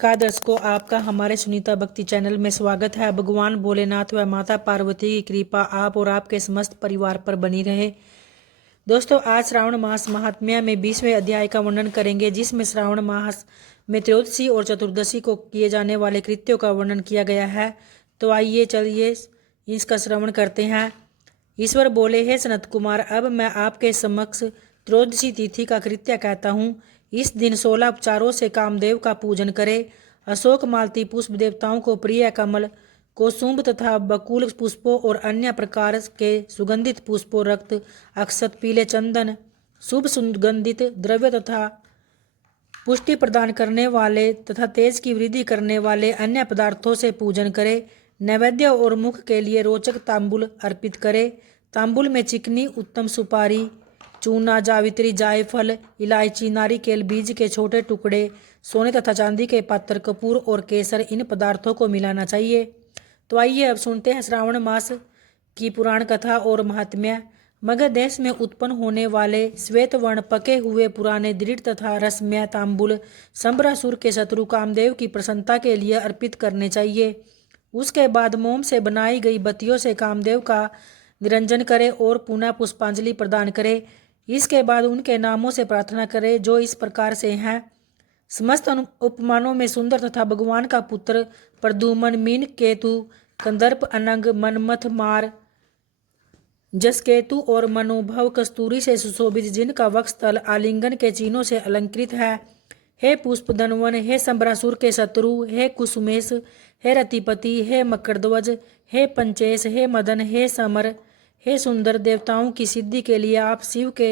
नमस्कार दर्शकों, आपका हमारे सुनीता भक्ति चैनल में स्वागत है। भगवान भोलेनाथ व माता पार्वती की कृपा आप और आपके समस्त परिवार पर बनी रहे। दोस्तों, आज श्रावण मास महात्म्य में 20वें अध्याय का वर्णन करेंगे, जिसमें श्रावण मास में त्रयोदशी और चतुर्दशी को किए जाने वाले कृत्यों का वर्णन किया गया है। तो आइए चलिए इसका श्रवण करते हैं। ईश्वर बोले, हे सनत कुमार, अब मैं आपके समक्ष त्रयोदशी तिथि का कृत्य कहता हूँ। इस दिन 16 उपचारों से कामदेव का पूजन करें। अशोक मालती पुष्प देवताओं को प्रिय, कमल, कोसुम्ब तथा बकुल पुष्पों और अन्य प्रकार के सुगंधित पुष्पों, रक्त अक्षत, पीले चंदन, शुभ सुगंधित द्रव्य तथा पुष्टि प्रदान करने वाले तथा तेज की वृद्धि करने वाले अन्य पदार्थों से पूजन करें। नैवेद्य और मुख के लिए रोचक तांबुल अर्पित करें। तांबुल में चिकनी उत्तम सुपारी, चूना, जावित्री, जायफल, इलायची, नारिकेल बीज के छोटे टुकड़े, सोने तथा चांदी के पात्र, कपूर और केसर, इन पदार्थों को मिलाना चाहिए। तो आइए अब सुनते हैं श्रावण मास की पुराण कथा और महात्म्य। मगध देश में उत्पन्न होने वाले श्वेत वर्ण पके हुए पुराने दृढ़ तथा रसमय तांबुल संबरासुर के शत्रु कामदेव की प्रसन्नता के लिए अर्पित करने चाहिए। उसके बाद मोम से बनाई गई बत्तियों से कामदेव का निरंजन करें और पुनः पुष्पांजलि प्रदान करें। इसके बाद उनके नामों से प्रार्थना करें, जो इस प्रकार से हैं। समस्त उपमानों में सुंदर तथा भगवान का पुत्र प्रद्युम्न, मीन केतु, कंदर्प, अनंग, मनमथ, मार, जसकेतु और मनोभव कस्तूरी से सुशोभित, जिनका वक्षस्थल आलिंगन के चिन्हों से अलंकृत है। हे पुष्पधनवन, हे संबरासुर के शत्रु, हे कुसुमेश, हे रतिपति, हे मकरध्वज, हे पंचेश, हे मदन, हे समर, हे सुंदर, देवताओं की सिद्धि के लिए आप शिव के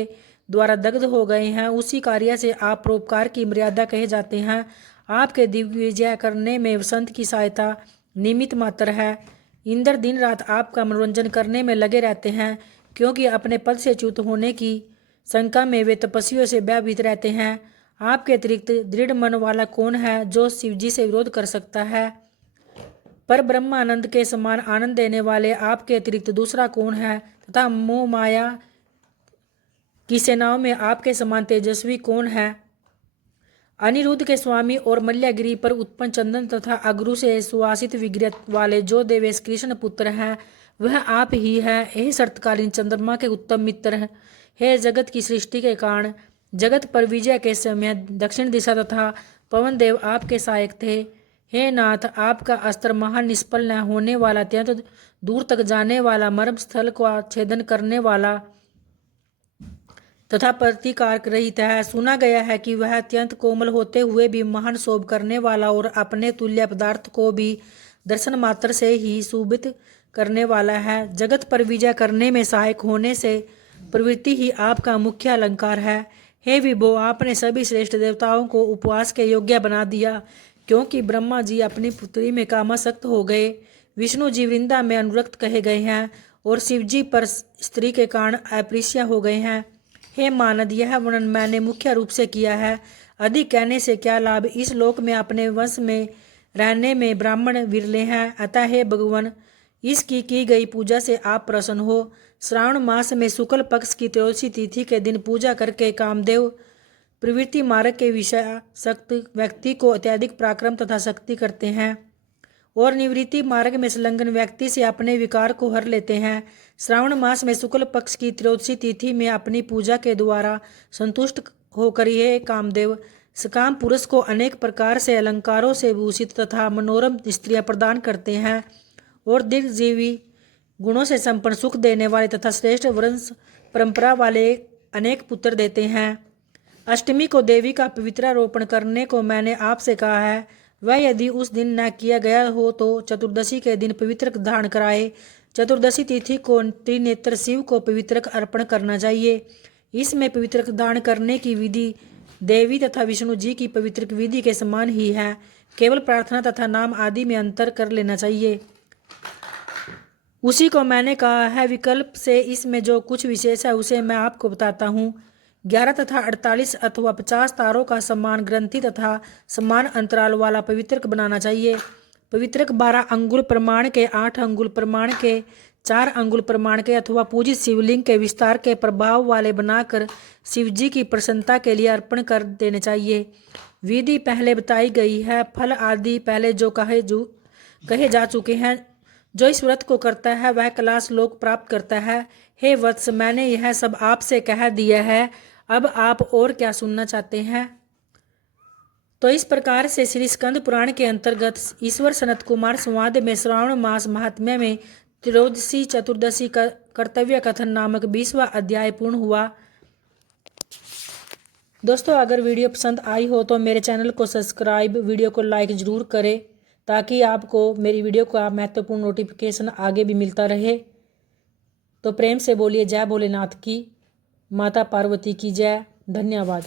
द्वारा दग्ध हो गए हैं। उसी कार्य से आप परोपकार की मर्यादा कहे जाते हैं। आपके दिव्य विजय करने में वसंत की सहायता निमित्त मात्र है। इंद्र दिन रात आपका मनोरंजन करने में लगे रहते हैं, क्योंकि अपने पद से च्युत होने की शंका में वे तपस्वियों से भयभीत रहते हैं। आपके अतिरिक्त दृढ़ मन वाला कौन है, जो शिवजी से विरोध कर सकता है? पर ब्रह्मानंद के समान आनंद देने वाले आपके अतिरिक्त दूसरा कौन है? तथा मोह माया की सेनाओं में आपके समान तेजस्वी कौन है? अनिरुद्ध के स्वामी और मल्यगिरी पर उत्पन्न चंदन तथा अगरू से सुवासित विग्रह वाले जो देवेश कृष्ण पुत्र हैं, वह आप ही है। हे शरतकालीन चंद्रमा के उत्तम मित्र, हे जगत की सृष्टि के कारण, जगत पर विजय के समय दक्षिण दिशा तथा पवन देव आपके सहायक थे। हे नाथ, आपका अस्त्र महान निष्फल न होने वाला, अत्यंत दूर तक जाने वाला, मर्म स्थल का छेदन करने वाला तथा प्रतिकार रहित है। सुना गया है कि वह अत्यंत कोमल होते हुए भी महान शोभ करने वाला और अपने तुल्य पदार्थ को भी दर्शन मात्र से ही शोभित करने वाला है। जगत पर विजय करने में सहायक होने से प्रवृत्ति ही आपका मुख्य अलंकार है। हे विभो, आपने सभी श्रेष्ठ देवताओं को उपवास के योग्य बना दिया, क्योंकि ब्रह्मा जी अपनी पुत्री में कामासक्त हो गए, विष्णु जी वृंदा में अनुरक्त कहे गए हैं और शिव जी पर स्त्री के कारण अप्रिय हो गए हैं। हे मानद, यह वर्णन मैंने मुख्य रूप से किया है। अधिक कहने से क्या लाभ? इस लोक में अपने वंश में रहने में ब्राह्मण विरले हैं। अतः हे भगवान, इसकी की गई पूजा से आप प्रसन्न हो। श्रावण मास में शुक्ल पक्ष की त्रयोदशी तिथि के दिन पूजा करके कामदेव प्रवृत्ति मार्ग के विषय शक्त व्यक्ति को अत्यधिक पराक्रम तथा शक्ति करते हैं और निवृत्ति मार्ग में संलग्न व्यक्ति से अपने विकार को हर लेते हैं। श्रावण मास में शुक्ल पक्ष की त्रयोदशी तिथि में अपनी पूजा के द्वारा संतुष्ट होकर ये कामदेव सकाम पुरुष को अनेक प्रकार से अलंकारों से भूषित तथा मनोरम स्त्रियां प्रदान करते हैं और दीर्घजीवी गुणों से संपन्न, सुख देने वाले तथा श्रेष्ठ वंश परंपरा वाले अनेक पुत्र देते हैं। अष्टमी को देवी का पवित्रारोपण करने को मैंने आपसे कहा है। वह यदि उस दिन न किया गया हो तो चतुर्दशी के दिन पवित्र धारण कराए। चतुर्दशी तिथि को त्रिनेत्र शिव को पवित्रक अर्पण करना चाहिए। इसमें पवित्रक दान करने की विधि देवी तथा विष्णु जी की पवित्रक विधि के समान ही है। केवल प्रार्थना तथा नाम आदि में अंतर कर लेना चाहिए। उसी को मैंने कहा है। विकल्प से इसमें जो कुछ विशेष है उसे मैं आपको बताता हूँ। 11 तथा 48 अथवा 50 तारों का समान ग्रंथि तथा समान अंतराल वाला पवित्रक बनाना चाहिए। पवित्रक 12 अंगुल प्रमाण के, 8 अंगुल प्रमाण के, 4 अंगुल प्रमाण के अथवा पूजित शिवलिंग के विस्तार के प्रभाव वाले बनाकर शिवजी की प्रसन्नता के लिए अर्पण कर देने चाहिए। विधि पहले बताई गई है, फल आदि पहले जो कहे जा चुके हैं। जो इस व्रत को करता है वह कैलाश लोक प्राप्त करता है। हे वत्स, मैंने यह सब आपसे कह दिया है, अब आप और क्या सुनना चाहते हैं? तो इस प्रकार से श्री स्कंद पुराण के अंतर्गत ईश्वर सनत कुमार संवाद में श्रावण मास महात्म्य में त्रयोदशी चतुर्दशी का कर्तव्य कथन नामक 20वां अध्याय पूर्ण हुआ। दोस्तों, अगर वीडियो पसंद आई हो तो मेरे चैनल को सब्सक्राइब, वीडियो को लाइक ज़रूर करें ताकि आपको मेरी वीडियो का महत्वपूर्ण नोटिफिकेशन आगे भी मिलता रहे। तो प्रेम से बोलिए जय भोलेनाथ की, माता पार्वती की जय। धन्यवाद।